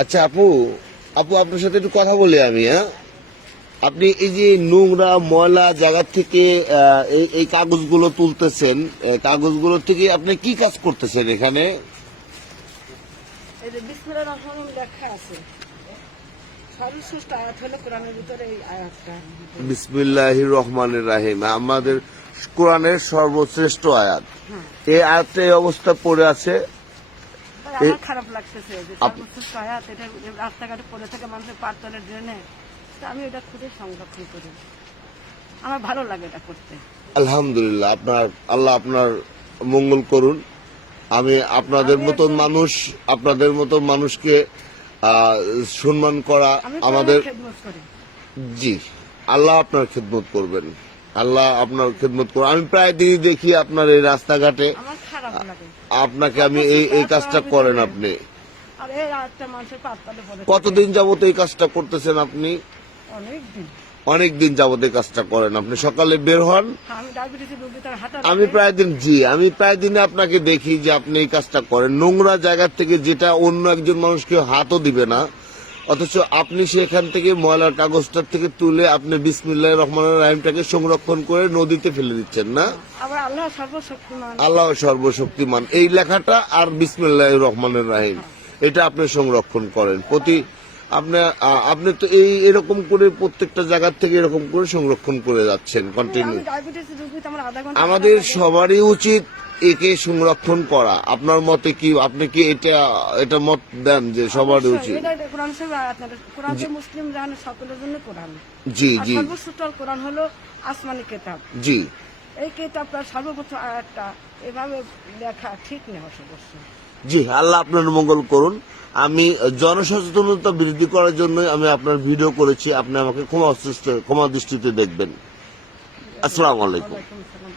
আচ্ছা আপু, আপনার সাথে একটু কথা বলি আমি, হ্যাঁ? আপনি এই যে নোংরা ময়লা জায়গা থেকে এই কাগজগুলো তুলতেছেন, কাগজগুলো থেকে আপনি কি কাজ করতেছেন এখানে? এই যে বিসমিল্লাহির রহমানির রহিম লেখা আছে, সর্বশ্রেষ্ঠ আয়াত হলো কোরআনের ভিতরে এই আয়াতটা। বিসমিল্লাহির রহমানির রহিম আমাদের কোরআনের সর্বশ্রেষ্ঠ আয়াত। এই আয়াতটা এই অবস্থা পড়ে আছে। তাই আমার খারাপ লাগতেছে যে সর্বশ্রেষ্ঠ আয়াত, এটা রাস্তাঘাটে পড়ে থাকে মানুষের পাতলের ড্রেনে, তো আমি এটা খুঁজে সংরক্ষণ করি। আমার ভালো লাগে এটা করতে। আলহামদুলিল্লাহ, আল্লাহ আপনার মঙ্গল করুন। আমি আপনাদের মতন মানুষকে সম্মান করা আমি আমাদের, খেদমত করি। জি, আল্লাহ আপনার খেদমত করবেন, আল্লাহ আপনার খেদমত করবেন। আমি প্রায় দিনই দেখি আপনার এই রাস্তাঘাটে, আমার খারাপ লাগে আপনাকে আমি এই কাজটা করেন আপনি। আর এই আয়াতটা মানুষের পাতলে পড়ে থাকে। কতদিন যাবত এই কাজটা করতেছেন আপনি? অনেকদিন। অনেক দিন যাবত এই কাজটা করেন আপনি। সকালে বের হন, আমি ডায়াবেটিস রোগী, তার হাঁটা আমি প্রায় দিনে আপনাকে দেখি যে আপনি এই কাজটা করেন। নোংরা জায়গা থেকে যেটা অন্য একজন মানুষকে হাতও দিবে না, অথচ আপনি সেখান থেকে ময়লার কাগজটার থেকে তুলে আপনি বিসমিল্লাহির রহমানির রহিমটাকে সংরক্ষণ করে নদীতে ফেলে দিচ্ছেন না? আবার আল্লাহ সর্বশক্তিমান। আল্লাহ সর্বশক্তিমান, এই লেখাটা আর বিসমিল্লাহির রহমানির রহিম, এটা আপনি সংরক্ষণ করেন আপনি তো এরকম করে প্রত্যেকটা জায়গা থেকে এরকম করে সংরক্ষণ করে যাচ্ছেন কন্টিনিউ। আমি ডায়াবেটিস রোগী, তো আমার আধা ঘন্টা আমাদের সবারই উচিত একে সংরক্ষণ করা। আপনার মতে কি, আপনি কি এটা মত দেন যে সবারই উচিত? কোরআন শরীফ আয়াত না, কোরআন তো মুসলিম জানে সকলের জন্য কোরআন। জি আর জি সর্বশ্রেষ্ঠ কোরআন হলো আসমানি কিতাব। জি এই কিতাবটা সর্বপ্রথম আয়াতটা এভাবে লেখা ঠিক নেই অবশ্য। জি, আল্লাহ আপনার মঙ্গল করুন। আমি জনসচেতনতা বৃদ্ধি করার জন্য আমি আপনার ভিডিও করেছি, আপনি আমাকে ক্ষমা দৃষ্টিতে দেখবেন। আসসালামু আলাইকুম। ওয়ালাইকুম আসসালাম।